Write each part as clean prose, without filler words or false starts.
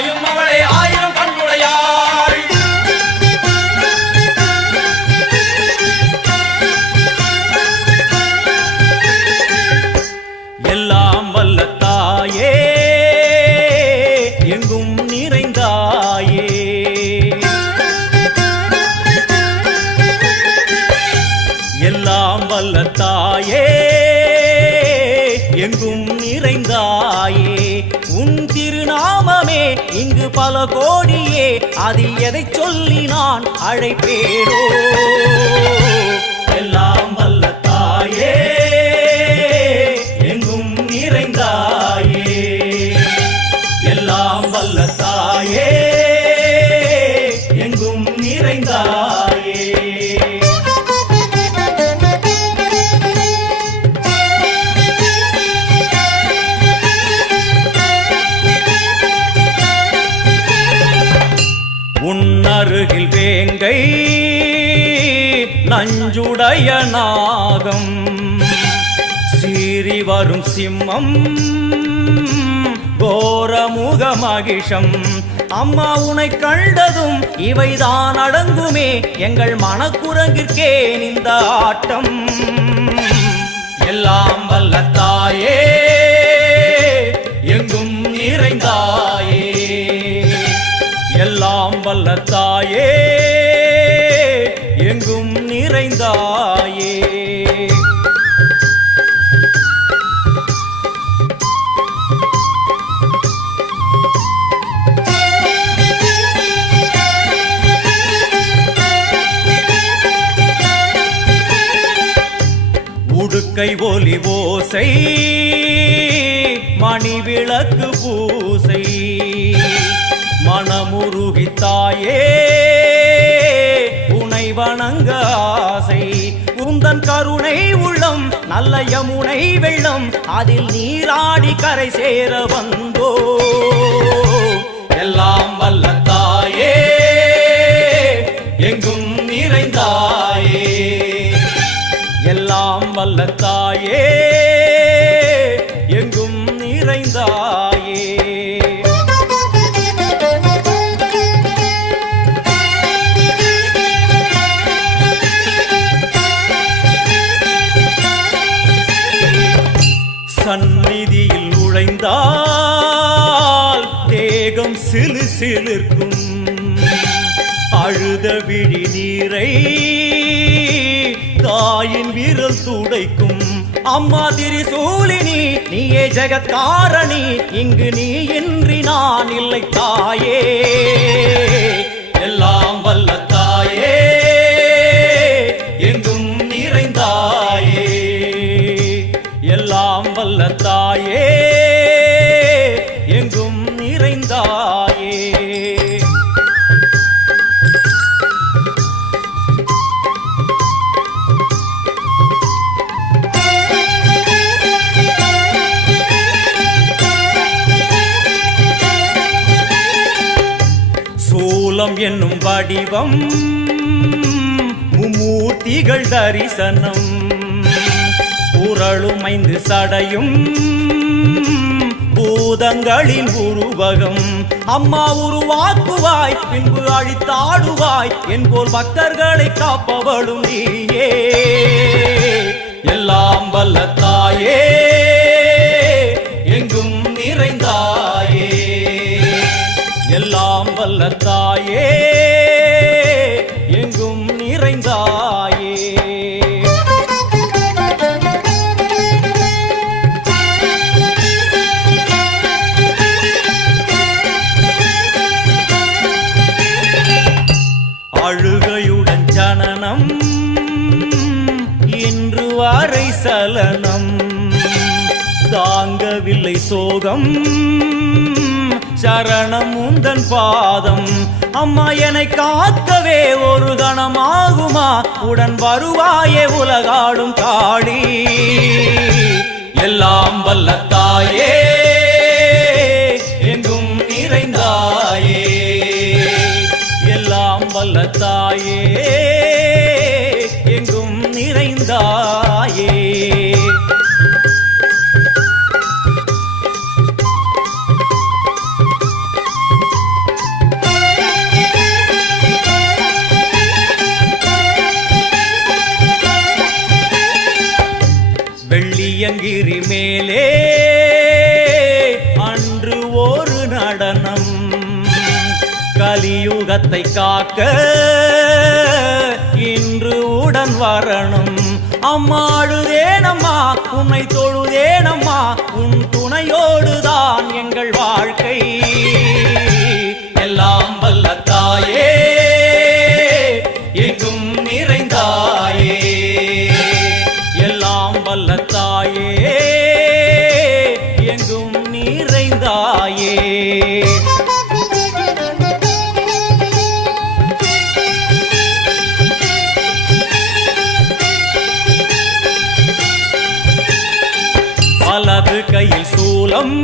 தாயும் அவளே ஆயிரம் கண்ணுடையாள். எல்லாம் வல்ல தாயே எங்கும் நிறைந்தாயே, எல்லாம் வல்ல தாயே எங்கும் நிறைந்தாயே. உன் திருநாமமே இங்கு பல கோடியே, அதில் எதை சொல்லி நான் அழைப்பேனோ. எல்லாம் வல்ல தாயே எங்கும் நிறைந்தாயே, எல்லாம் வல்ல தாயே எங்கும் நிறைந்தாயே. உன்னருகில் வேங்கை நஞ்சுடைய நாகம், சீறி வரும் சிம்மம் கோரமுக மகிஷம். அம்மா உனை கண்டதும் இவைதான் அடங்குமே, எங்கள் மனக்குரங்கிற்கே இந்த ஆட்டம். எல்லாம் வல்ல தாயே எங்கும் நிறைந்தாயே, எல்லாம் வல்ல தாயே எங்கும் நிறைந்தாயே. உடுக்கை ஒலி ஓசை மணி விளக்கு பூசை, மனமுருகி தாயே உனை வணங்க ஆசை. உந்தன் கருணை உள்ளம் நல்ல யமுனை வெள்ளம், அதில் நீராடி கரை சேர வந்தோ. எல்லாம் வல்ல தாயே எங்கும் நிறைந்தாயே, எல்லாம் வல்ல தாயே எங்கும் நிறைந்தாயே. சந்நிதியில் நுழைந்தால் தேகம் சிலு சிலிர்க்கும், அழுத விழி நீரை தாயின் விரல் துடைக்கும். அம்மா திரிசூலினி நீயே ஜெகத்காரணி, இங்கு நீ இன்றி நான் இல்லை தாயே. எல்லாம் வல்ல தாயே எங்கும் நிறைந்தாயே, எல்லாம் வல்ல தாயே எங்கும் நிறைந்தாயே. சூலம் என்னும் வடிவம் மும்மூர்த்திகள் தரிசனம், உரளும் 5 சடையும் பூதங்களின் உருவகம். அம்மா உருவாக்குவாய் பின்பு அழித்தாடுவாய், என்போல் பக்தர்களை காப்பவளும் நீயே. எல்லாம் வல்ல தாயே எங்கும் நிறைந்தாயே, எல்லாம் வல்ல தாயே எங்கும் நிறைந்தாயே. அழுகையுடன் ஜனனம் இன்று வரை சலனம், தாங்கவில்லை சோகம் சரணம் உந்தன் பாதம். அம்மா என்னை காக்கவே ஒரு கணமாகுமா, உடன் வருவாயே உலகாடும் காளி. எல்லாம் வல்ல தாயே எங்கும் நிறைந்தாயே, எல்லாம் வல்ல தாயே எங்கும் நிறைந்தாயே. யுகத்தை காக்க இன்று உடன் வரணும். அம்மா அழுதேனம்மா உன்னை தொழுதேனம்மா உன் துணையோடுதான் எங்கள் வாழ்க்கை. எல்லாம் வல்ல தாயே எங்கும் நிறைந்தாயே, எல்லாம் வல்ல தாயே எங்கும் நிறைந்தாயே. வலது கையில் சூலம்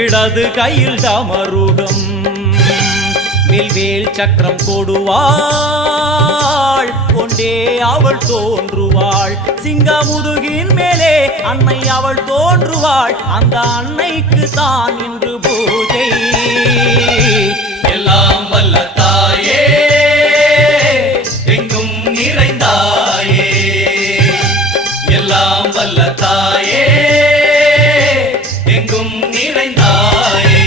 இடது கையில் டமருகம், வில்வேல் சக்கரம் கொடுவாள் கொண்டே அவள் தோன்றுவாள். சிங்கமுதுகின் மேலே அன்னை அவள் தோன்றுவாள், அந்த அன்னைக்கு தான் இன்று பூஜை. எல்லாம் வல்ல தாயே எங்கும் நிறைந்தாயே, எல்லாம் வல்ல தாயே எங்கும் நிறைந்தாயே.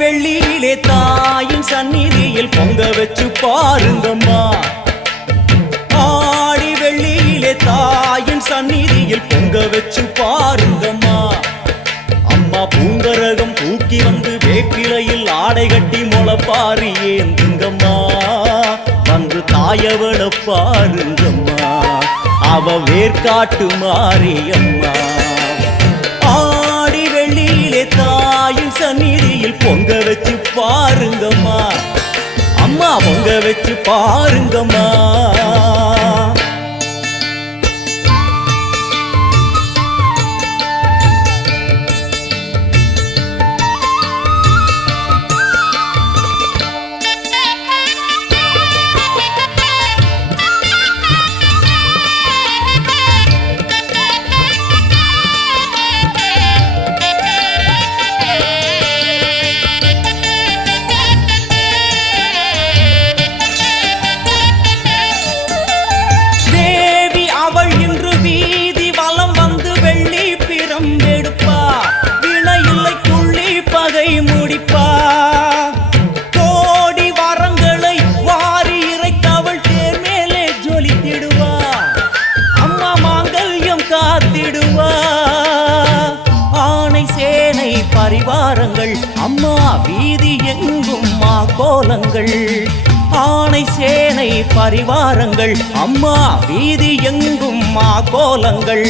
வெள்ளியிலே தாயின் சந்நிதியில் பொங்க வச்சு பாருங்கம்மா, ஆடி வெள்ளியிலே தாயின் சந்நிதியில் பொங்க வச்சு பாருங்கம்மா. அம்மா பூங்கரகம் தூக்கி வந்து வேப்பிலையில் ஆடை கட்டி முளைப்பாரி ஏந்துங்கம்மா, வந்து தாயவள பாருங்கம்மா, அவ வேர்காட்டு மாரியம்மா. ஆடி வெள்ளியிலே தாயின் சந்நிதியில் பொங்க வச்சு பாருங்கம்மா, அம்மா பொங்க வச்சு பாருங்கம்மா. பரிவாரங்கள் அம்மா வீதி எங்கும் மா கோலங்கள், ஆணை சேனை பரிவாரங்கள் அம்மா வீதி எங்கும் மா கோலங்கள்.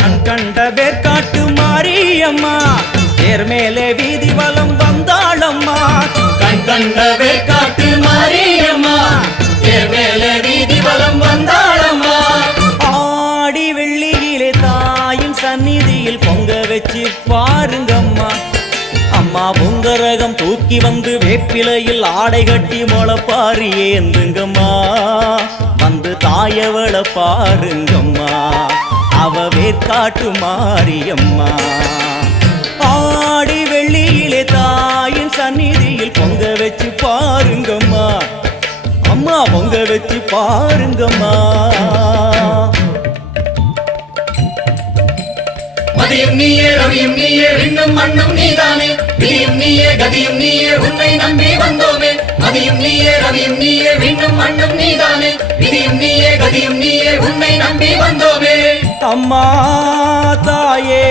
கண் கண்ட வேர்காட்டு மாரியம்மா தேர் மேலே வீதி வலம் வந்தாளம்மா, கண் கண்ட வேர்காட்டு மாரியம்மா தேர் மேலே வீதி வலம் வந்தாளம்மா. ஆடி வெள்ளியிலே தாயின் சந்நிதியில் பொங்க வச்சு பாருங்கம்மா, அம்மா பொங்கரகம் தூக்கி வந்து வேப்பிலையில் ஆடை கட்டி முளைப்பாரி ஏந்துங்கம்மா, வந்து தாயவள பாருங்கம்மா, அவ வேர்காட்டு மாரியம்மா. ஆடி வெள்ளியிலே தாயின் சந்நிதியில் பொங்க வச்சு பாருங்கம்மா, அம்மா பொங்க வச்சு பாருங்கம்மா. மதியும் நீயே ரவியும் நீயே விண்ணும் மண்ணும் நீதானே, விதியும் நீயே கதியும் நீயே உன்னை நம்பி வந்தோமே. மதியும் நீயே ரவியும் நீயே விண்ணும் மண்ணும் நீதானே, விதியும் நீயே கதியும் நீயே உன்னை நம்பி வந்தோமே. அம்மா தாயே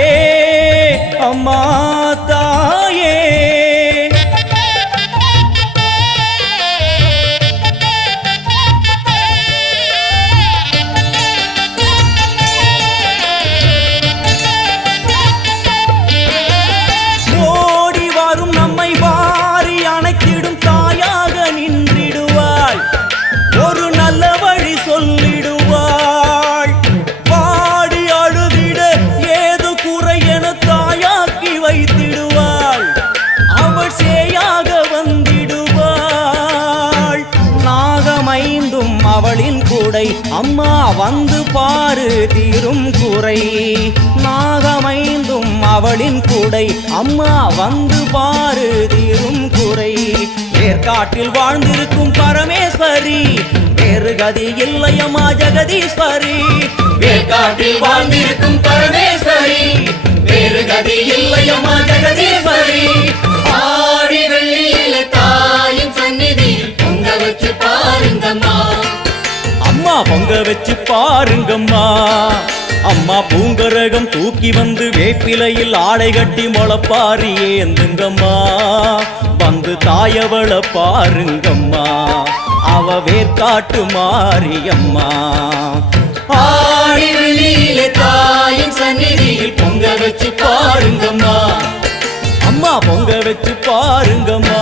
அம்மா தாயே வைத்து அம்மா வந்து பாரு தீரும் குறை நாகமைந்தும் அவளின் கூடை அம்மா வந்து பாரு தீரும் குறை வேர்காட்டில் வாழ்ந்திருக்கும் பரமேஸ்வரி வேறு கதி இல்லையம்மா ஜெகதீஸ்வரி வேர்காட்டில் வாழ்ந்திருக்கும் பரமேஸ்வரி வேறு கதி இல்லையம்மா ஜெகதீஸ்வரி ஆடி வெள்ளியில தாயின் சந்நிதியில் பொங்க வச்சு பாருங்கம்மா அம்மா பொங்க வச்சு பாருங்கம்மா அம்மா பூங்கரகம் தூக்கி வந்து வேப்பிலையில் ஆடை கட்டி முளப்பாரி ஏந்துங்கம்மா வந்து தாயவள பாருங்கம்மா அவ வேர்காட்டு மாரியம்மா ஆடி வெள்ளியில தாயின் சந்நிதியில் பொங்க வச்சு பாருங்கம்மா அம்மா பொங்க வச்சு பாருங்கம்மா